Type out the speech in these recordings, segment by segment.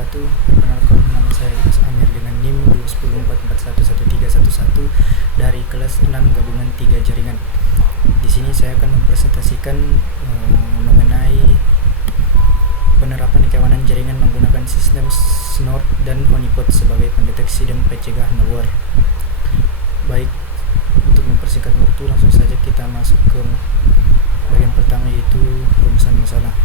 wabarakatuh. Perkenalkan, nama saya Lukas Amir dengan NIM 21044411311 dari kelas 6 gabungan 3 jaringan. Di sini saya akan mempresentasikan mengenai penerapan keamanan jaringan menggunakan sistem Snort dan Honeypot sebagai pendeteksi dan pencegah malware. Baik, untuk mempersingkat waktu, langsung saja kita masuk ke bagian pertama, yaitu rumusan masalah.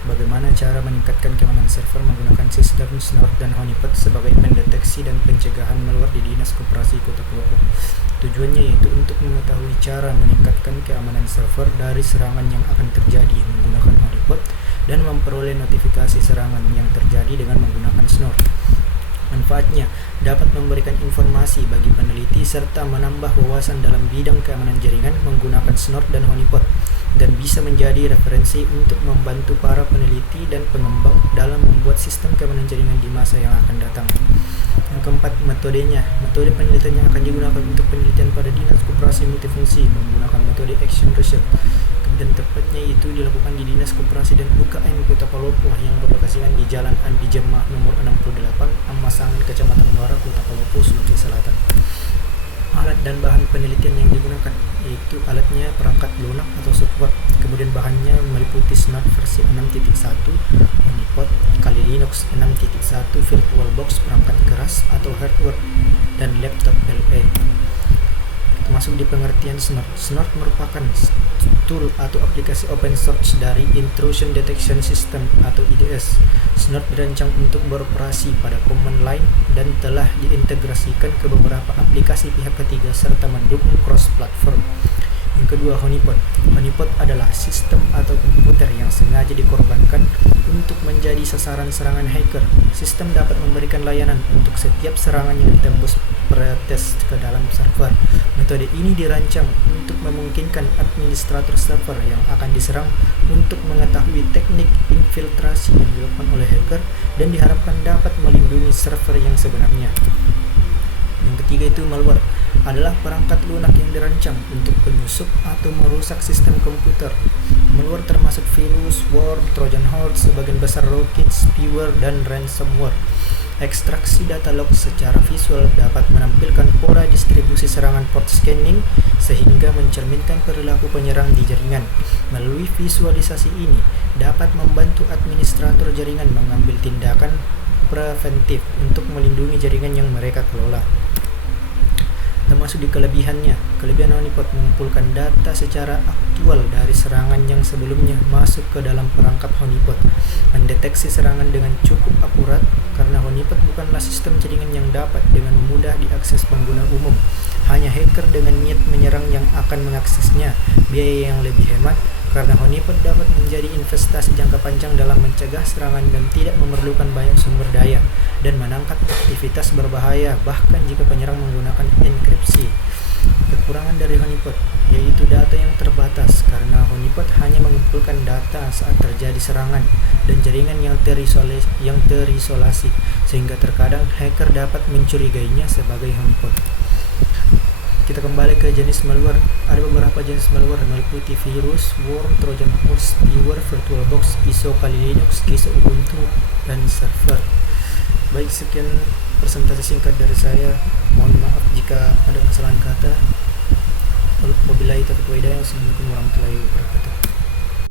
Bagaimana cara meningkatkan keamanan server menggunakan sistem Snort dan Honeypot sebagai pendeteksi dan pencegahan malware di Dinas Koperasi Kota Palopo. Tujuannya yaitu untuk mengetahui cara meningkatkan keamanan server dari serangan yang akan terjadi menggunakan Honeypot dan memperoleh notifikasi serangan yang terjadi dengan menggunakan Snort. Manfaatnya dapat memberikan informasi bagi peneliti serta menambah wawasan dalam bidang keamanan jaringan menggunakan Snort dan Honeypot, dan bisa menjadi referensi untuk membantu para peneliti dan pengembang dalam membuat sistem keamanan jaringan di masa yang akan datang. Yang keempat, metodenya. Metode penelitian yang akan digunakan untuk penelitian pada Dinas Koperasi Multifungsi menggunakan metode Action Research. Kemudian tepatnya itu dilakukan di Dinas Koperasi dan UKM Kota Palopo yang berlokasikan di Jalan Andi Jemah nomor 68, Amasangan, Kecamatan Muara, Kota Palopo, Sulawesi Selatan. Alat dan bahan penelitian yang digunakan yaitu alatnya perangkat lunak atau software, kemudian bahannya meliputi Snort versi 6.1, Honeypot, Kali Linux 6.1, VirtualBox perangkat keras atau hardware, dan laptop LE. Masuk di pengertian Snort. Snort merupakan tool atau aplikasi open source dari Intrusion Detection System atau IDS. Snort dirancang untuk beroperasi pada command line dan telah diintegrasikan ke beberapa aplikasi pihak ketiga serta mendukung cross-platform. Yang kedua, Honeypot. Honeypot adalah sistem atau komputer yang sengaja dikorbankan untuk menjadi sasaran serangan hacker. Sistem dapat memberikan layanan untuk setiap serangan yang ditembus pretest ke dalam server. Metode ini dirancang untuk memungkinkan administrator server yang akan diserang untuk mengetahui teknik infiltrasi yang dilakukan oleh hacker dan diharapkan dapat melindungi server yang sebenarnya. Yang ketiga itu malware, adalah perangkat lunak yang dirancang untuk penyusup atau merusak sistem komputer. Malware termasuk virus, worm, trojan horse, sebagian besar rootkit, spyware, dan ransomware. Ekstraksi data log secara visual dapat menampilkan pola distribusi serangan port scanning sehingga mencerminkan perilaku penyerang di jaringan. Melalui visualisasi ini dapat membantu administrator jaringan mengambil tindakan preventif untuk melindungi jaringan yang mereka kelola. Termasuk di kelebihannya, kelebihan Honeypot mengumpulkan data secara aktual dari serangan yang sebelumnya masuk ke dalam perangkat Honeypot, mendeteksi serangan dengan cukup akurat karena Honeypot bukanlah sistem jaringan yang dapat dengan mudah diakses pengguna umum. Hanya hacker dengan niat menyerang yang akan mengaksesnya. Biaya yang lebih hemat karena Honeypot dapat menjadi investasi jangka panjang dalam mencegah serangan dan tidak memerlukan banyak sumber daya dan menangkap aktivitas berbahaya bahkan jika penyerang menggunakan enkripsi. Kekurangan dari Honeypot yaitu data yang terbatas karena Honeypot hanya mengumpulkan data saat terjadi serangan dan jaringan yang terisolasi sehingga terkadang hacker dapat mencurigainya sebagai Honeypot. Kita kembali ke jenis malware. Ada beberapa jenis malware meliputi virus, worm, trojan horse, spyware, VirtualBox, ISO Kali Linux, ISO Ubuntu, dan server. Baik, sekian presentasi singkat dari saya. Mohon maaf jika ada kesalahan kata. Wabillahi taufiq wal hidayah. Wassalamualaikum warahmatullahi wabarakatuh.